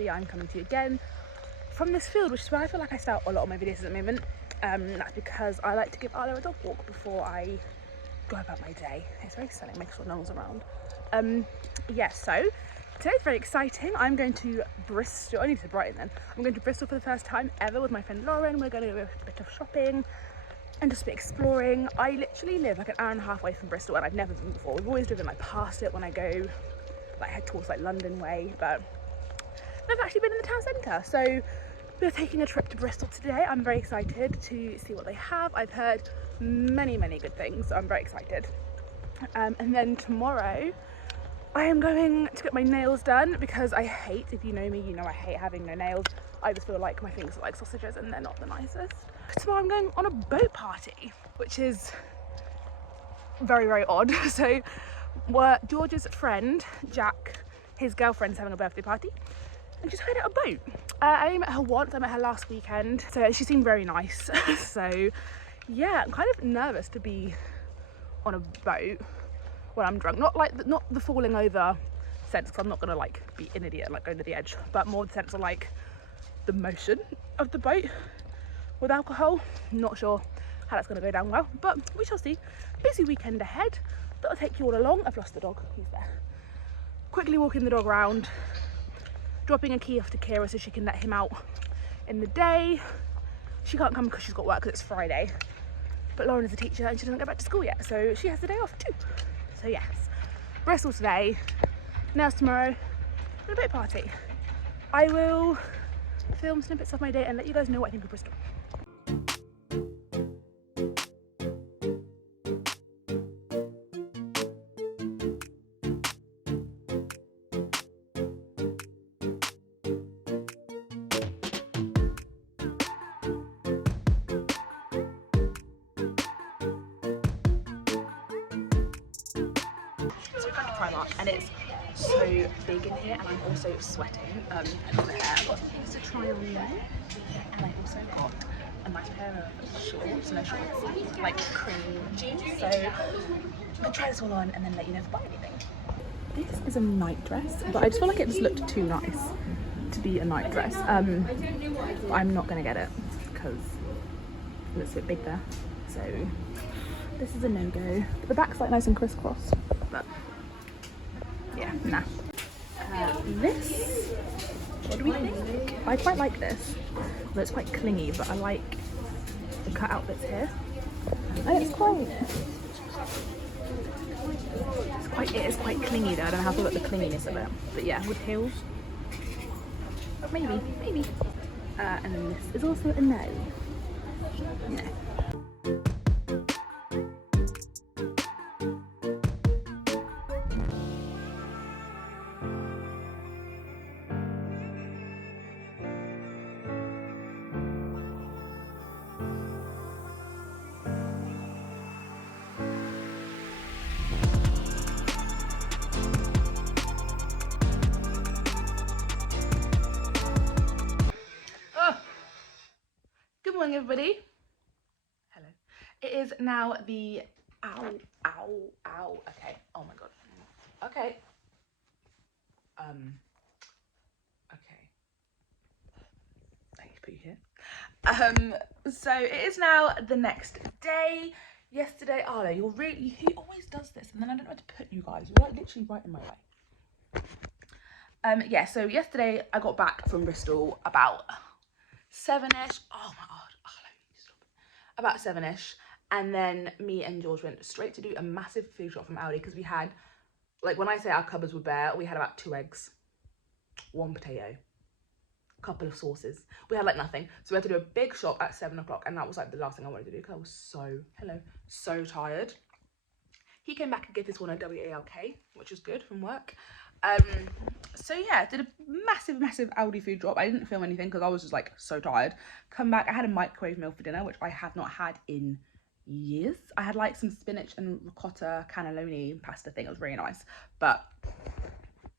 obviously I'm coming to you again from this field, which is where I feel like I start a lot of my videos at the moment. That's because I like to give Arlo a dog walk before I go about my day. It's very sunny, make sure no one's around. Yeah, so today's very exciting. I'm going to Bristol. I need to Brighton then. I'm going to Bristol for the first time ever with my friend Lauren. We're going to do a bit of shopping and just be exploring. I literally live like an hour and a half away from Bristol, and I've never been before. We've always driven like past it when I go like head towards like London way, but I've actually been in the town centre. So we're taking a trip to Bristol today. I'm very excited to see what they have. I've heard many good things, so I'm very excited. And then tomorrow I am going to get my nails done because I hate, if you know me, you know I hate having no nails. I just feel like my fingers are like sausages and they're not the nicest. Tomorrow I'm going on a boat party, which is very odd. So George's friend, Jack, his girlfriend's having a birthday party and she's hired out a boat. I only met her once, I met her last weekend, so she seemed very nice. So yeah, I'm kind of nervous to be on a boat when I'm drunk. Not the falling over sense, because I'm not gonna like be an idiot and like go to the edge, but more the sense of like the motion of the boat with alcohol. Not sure how that's gonna go down well, but we shall see. Busy weekend ahead, but I'll take you all along. I've lost the dog, he's there. Quickly walking the dog around, dropping a key off to Kira so she can let him out in the day. She can't come because she's got work because it's Friday, but Lauren is a teacher and she doesn't go back to school yet, so she has the day off too. So yes, Bristol today, nails tomorrow, and a boat party. I will film snippets of my day and let you guys know what I think of Bristol. So we've gone to Primark and it's so big in here, and I'm also sweating. I've got some things to try on now, and I've also got a nice pair of shorts, like cream jeans. So I'm gonna try this all on and then let you know if I buy anything. This is a night dress, but I just feel like it just looked too nice to be a night dress. But I'm not gonna get it because it looks a bit big there. So this is a no-go. The back's like nice and crisscrossed, but yeah, nah. This, what do we think? I quite like this, but it's quite clingy, but I like the cutout bits here. And it's quite, it is quite clingy though. I don't know how to feel about the clinginess of it, but yeah, with heels, but maybe. And then this is also a no. No. Good morning, everybody. Hello. It is now the ow. Okay. Oh my god. Okay. Okay. I need to put you here. So it is now the next day. Yesterday, Arlo, he always does this, and then I don't know where to put you guys. You're like literally right in my way. Yeah. So yesterday I got back from Bristol about 7ish. Oh my god, Arlo, stop. About 7ish, and then me and George went straight to do a massive food shop from Aldi because we had, like, when I say our cupboards were bare, we had about 2 eggs, 1 potato, a couple of sauces. We had like nothing, so we had to do a big shop at 7 o'clock, and that was like the last thing I wanted to do because I was so tired. He came back and gave this one a WALK, which was good, from work. So yeah, did a massive Aldi food drop. I didn't film anything because I was just like so tired. Come back, I had a microwave meal for dinner, which I have not had in years. I had like some spinach and ricotta cannelloni pasta thing. It was really nice, but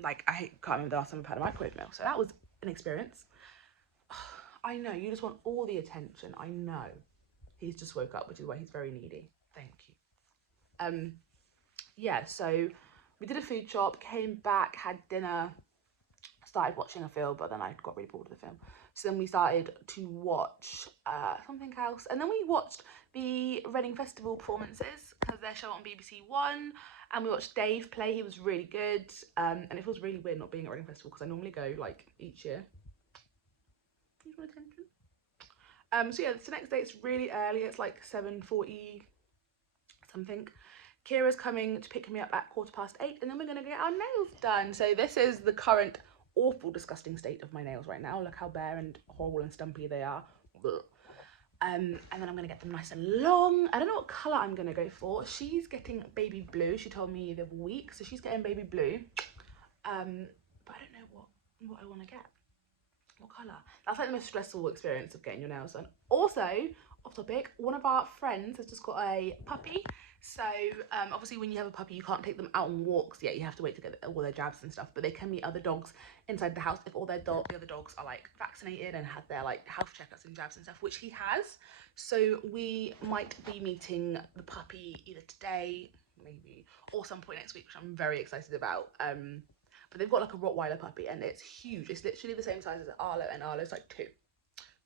like I can't remember the last time I've had a microwave meal, so that was an experience. I know, you just want all the attention. I know. He's just woke up, which is why he's very needy. Thank you. Yeah, so we did a food shop, came back, had dinner, started watching a film, but then I got really bored of the film. So then we started to watch something else, and then we watched the Reading Festival performances because they're shown on BBC One, and we watched Dave play. He was really good, and it feels really weird not being at Reading Festival because I normally go like each year. Need my attention. So yeah, the next day it's really early. It's like 7:40 something. Kira's coming to pick me up at 8:15, and then we're gonna get our nails done. So this is the current awful, disgusting state of my nails right now. Look how bare and horrible and stumpy they are. And then I'm gonna get them nice and long. I don't know what color I'm gonna go for. She's getting baby blue. She told me the other week, so she's getting baby blue. But I don't know what I want to get. What color? That's like the most stressful experience of getting your nails done. Also, off topic, one of our friends has just got a puppy. So obviously when you have a puppy, you can't take them out on walks yet. You have to wait to get all their jabs and stuff, but they can meet other dogs inside the house if all the other dogs are like vaccinated and have their like health checkups and jabs and stuff, which he has. So we might be meeting the puppy either today, maybe, or some point next week, which I'm very excited about. But they've got like a Rottweiler puppy, and it's huge. It's literally the same size as Arlo, and Arlo's like 2.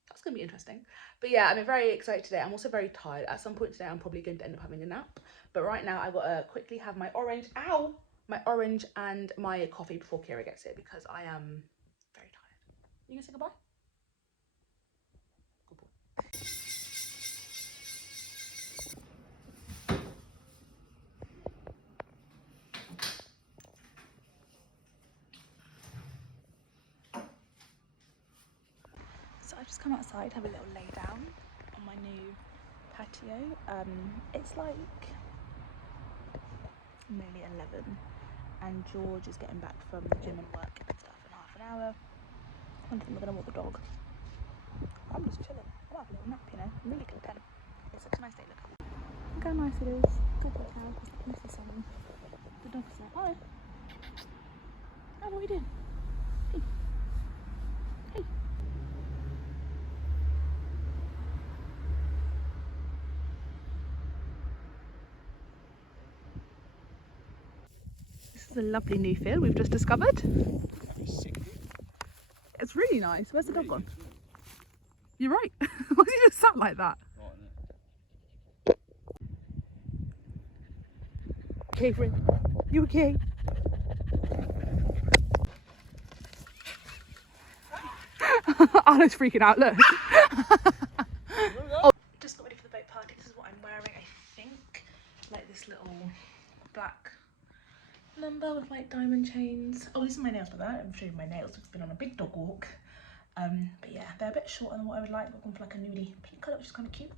That's gonna be interesting. But yeah, I'm very excited today. I'm also very tired. At some point today, I'm probably going to end up having a nap. But right now, I've got to quickly have my orange, my orange and my coffee before Kira gets here because I am very tired. You gonna say goodbye? Good boy. So I've just come outside, have a little lay down on my new patio. It's like nearly 11 and George is getting back from the gym and work and stuff in half an hour. I think we're gonna walk the dog. I'm just chilling. I'll have a little nap, you know. I'm really content. It's such a nice day. Look how nice it is. Good look out. Can you see someone? The dog's there. Hi. Hi, what are you doing? Hey. Hey. This is a lovely new field we've just discovered. It's really nice. Where's the dog gone? You're right. Why did you just sat like that? Okay, friend. You okay? Anna's freaking out, look. Oh, just got ready for the boat party. This is what I'm wearing, I think. Like this little black number with like diamond chains. Oh, these are my nails, but I haven't showed my nails because I've been on a big dog walk. But yeah, they're a bit shorter than what I would like. I've gone for like a nudie pink colour, which is kind of cute.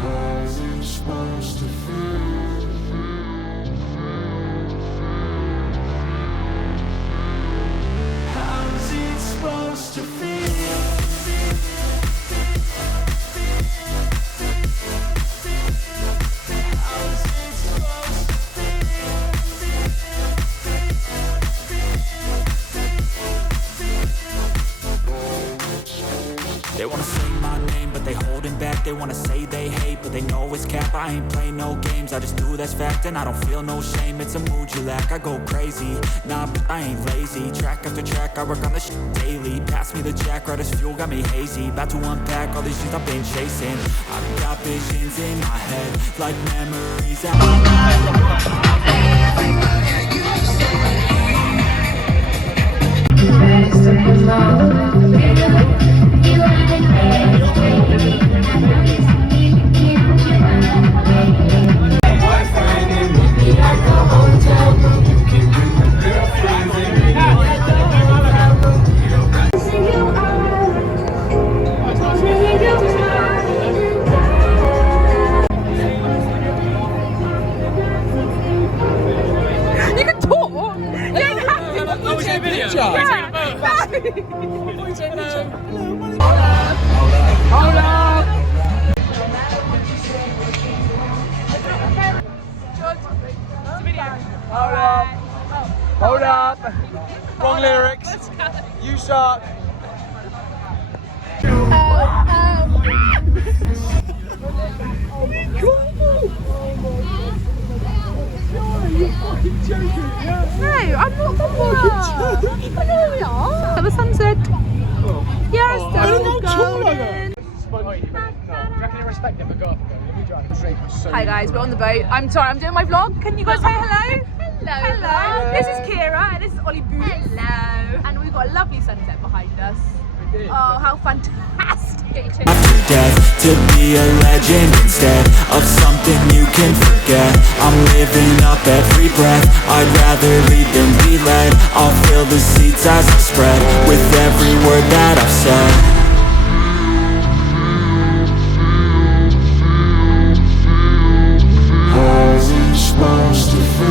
How's it supposed to feel? How's it supposed to feel? They wanna say my name, but they holding back. They wanna say they hate, but they know it's cap. I ain't play no games, I just do that's fact. And I don't feel no shame, it's a mood you lack. I go crazy, nah, but I ain't lazy. Track after track, I work on this shit daily. Pass me the jack, right as fuel, got me hazy. About to unpack all these things I've been chasing. I've got visions in my head, like memories Hold up! Wrong lyrics. You shark. No, I'm not the one. I know we are. The sunset. Yes, still golden. Hi guys, we're on the boat. I'm sorry, I'm doing my vlog. Can you guys say hello? Hello. This is Kira and this is Ollie Boots. Hello. And we've got a lovely sunset behind us. Oh, how fantastic. After death, to be a legend instead of something you can forget. I'm living up every breath, I'd rather lead than be led. I'll fill the seats as I spread, with every word that I've said. Supposed to feel.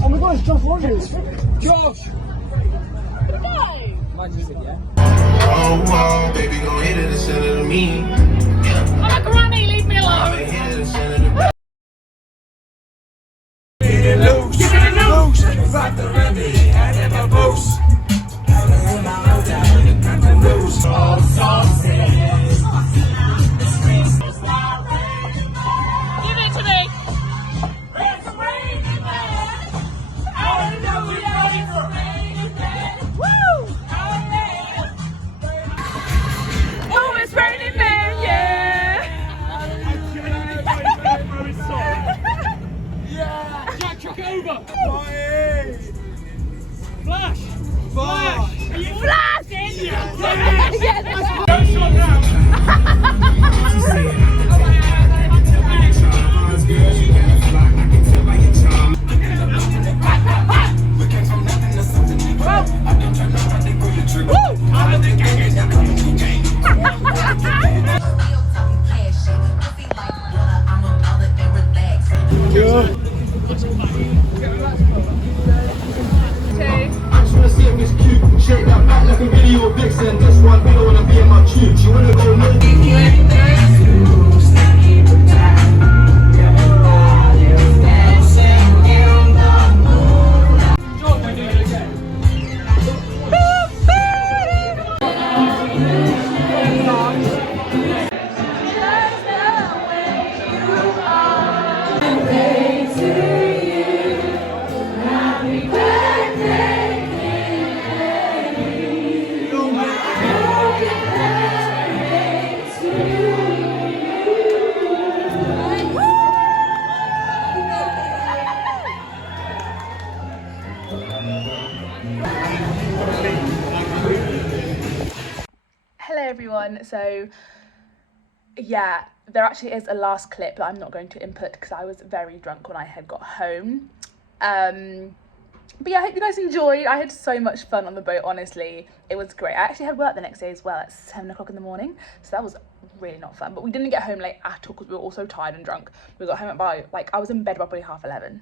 Oh my gosh, Josh Rogers! Josh! Oh, wow, baby, gon' hit it and send it to me. I'm like, Granny, leave me alone! Hit it and send it to me. Get it loose, rock the remedy, and in my boots. Give it to me! Flash! Flash! Are you flashing? Yes. Hello everyone, so yeah, there actually is a last clip that I'm not going to input because I was very drunk when I had got home. But yeah, I hope you guys enjoyed. I had so much fun on the boat, honestly. It was great. I actually had work the next day as well at 7 o'clock in the morning, so that was really not fun. But we didn't get home late at all because we were all so tired and drunk. We got home at like, I was in bed by probably 11:30.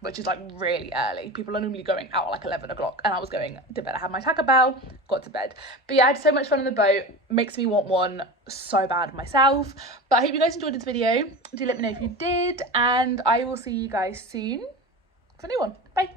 Which is like really early. People are normally going out at like 11 o'clock and I was going to bed. I had my Taco Bell, got to bed. But yeah, I had so much fun on the boat. Makes me want one so bad myself. But I hope you guys enjoyed this video. Do let me know if you did, and I will see you guys soon for a new one. Bye.